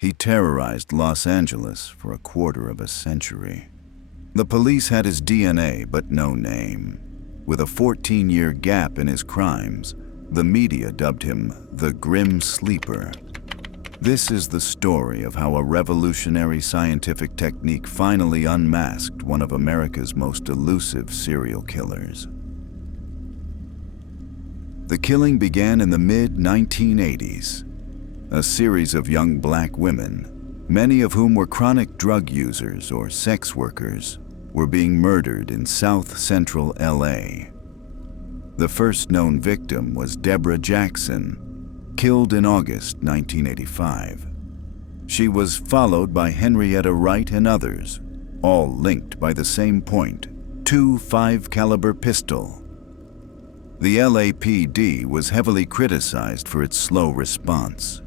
He terrorized Los Angeles for a quarter of a century. The police had his DNA but no name. With a 14-year gap in his crimes, the media dubbed him the Grim Sleeper. This is the story of how a revolutionary scientific technique finally unmasked one of America's most elusive serial killers. The killing began in the mid-1980s. A series of young black women, many of whom were chronic drug users or sex workers, were being murdered in South Central LA. The first known victim was Deborah Jackson, killed in August 1985. She was followed by Henrietta Wright and others, all linked by the same point, .25 caliber pistol. The LAPD was heavily criticized for its slow response.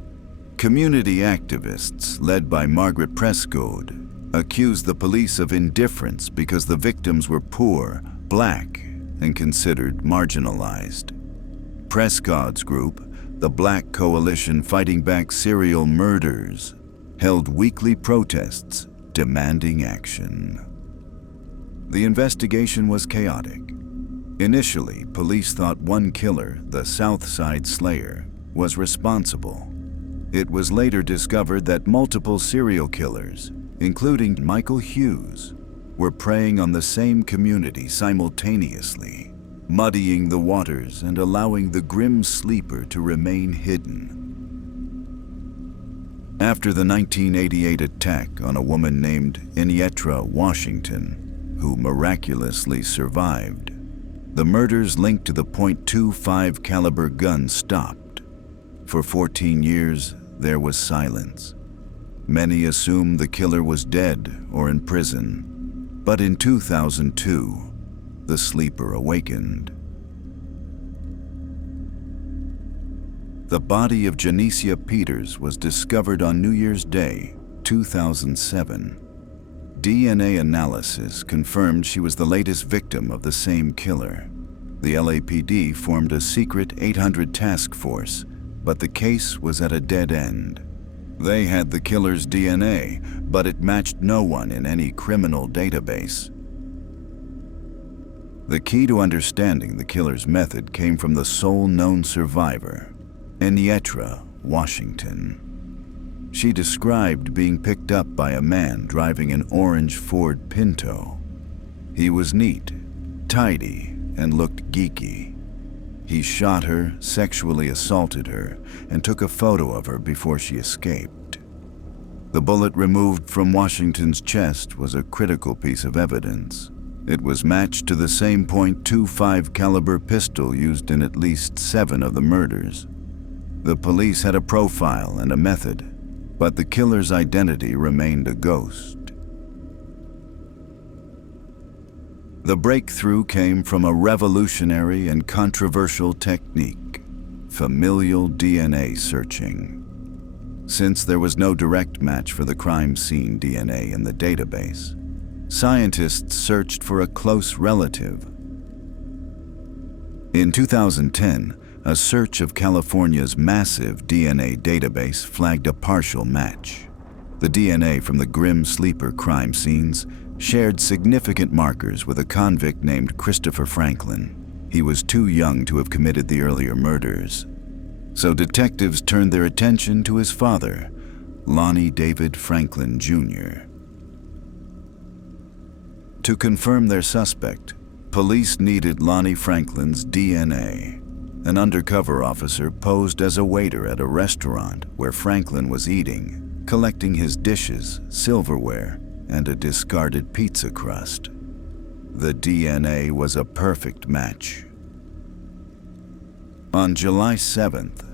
Community activists, led by Margaret Prescott, accused the police of indifference because the victims were poor, black, and considered marginalized. Prescott's group, the Black Coalition Fighting Back Serial Murders, held weekly protests demanding action. The investigation was chaotic. Initially, police thought one killer, the South Side Slayer, was responsible. It was later discovered that multiple serial killers, including Michael Hughes, were preying on the same community simultaneously, muddying the waters and allowing the Grim Sleeper to remain hidden. After the 1988 attack on a woman named Enietra Washington, who miraculously survived, the murders linked to the .25 caliber gun stopped. For 14 years, there was silence. Many assumed the killer was dead or in prison, but in 2002, the sleeper awakened. The body of Janicia Peters was discovered on New Year's Day, 2007. DNA analysis confirmed she was the latest victim of the same killer. The LAPD formed a secret 800 task force, but the case was at a dead end. They had the killer's DNA, but it matched no one in any criminal database. The key to understanding the killer's method came from the sole known survivor, Enietra Washington. She described being picked up by a man driving an orange Ford Pinto. He was neat, tidy, and looked geeky. He shot her, sexually assaulted her, and took a photo of her before she escaped. The bullet removed from Washington's chest was a critical piece of evidence. It was matched to the same .25 caliber pistol used in at least 7 of the murders. The police had a profile and a method, but the killer's identity remained a ghost. The breakthrough came from a revolutionary and controversial technique, familial DNA searching. Since there was no direct match for the crime scene DNA in the database, scientists searched for a close relative. In 2010, a search of California's massive DNA database flagged a partial match. The DNA from the Grim Sleeper crime scenes shared significant markers with a convict named Christopher Franklin. He was too young to have committed the earlier murders. So detectives turned their attention to his father, Lonnie David Franklin Jr. To confirm their suspect, police needed Lonnie Franklin's DNA. An undercover officer posed as a waiter at a restaurant where Franklin was eating, collecting his dishes, silverware, and a discarded pizza crust. The DNA was a perfect match. On July 7th,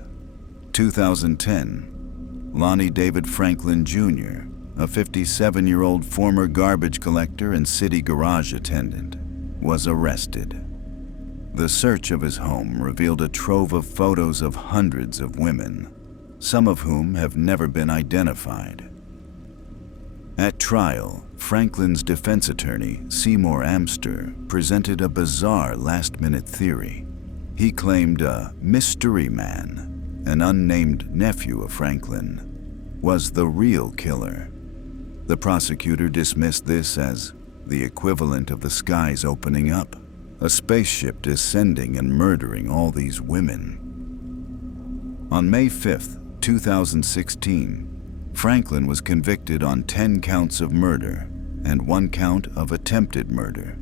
2010, Lonnie David Franklin Jr., a 57-year-old former garbage collector and city garage attendant, was arrested. The search of his home revealed a trove of photos of hundreds of women, some of whom have never been identified. At trial, Franklin's defense attorney, Seymour Amster, presented a bizarre last-minute theory. He claimed a mystery man, an unnamed nephew of Franklin, was the real killer. The prosecutor dismissed this as the equivalent of the skies opening up, a spaceship descending and murdering all these women. On May 5, 2016, Franklin was convicted on 10 counts of murder and 1 count of attempted murder.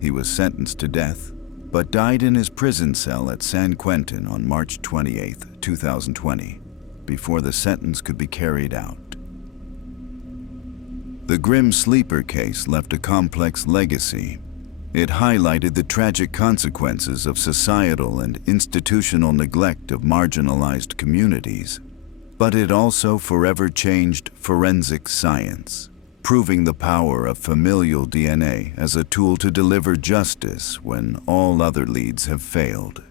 He was sentenced to death, but died in his prison cell at San Quentin on March 28, 2020, before the sentence could be carried out. The grim sleeper case left a complex legacy. It highlighted the tragic consequences of societal and institutional neglect of marginalized communities, but it also forever changed forensic science, proving the power of familial DNA as a tool to deliver justice when all other leads have failed.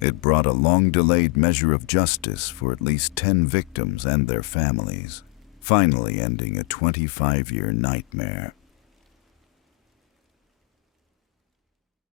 It brought a long-delayed measure of justice for at least 10 victims and their families, finally ending a 25-year nightmare.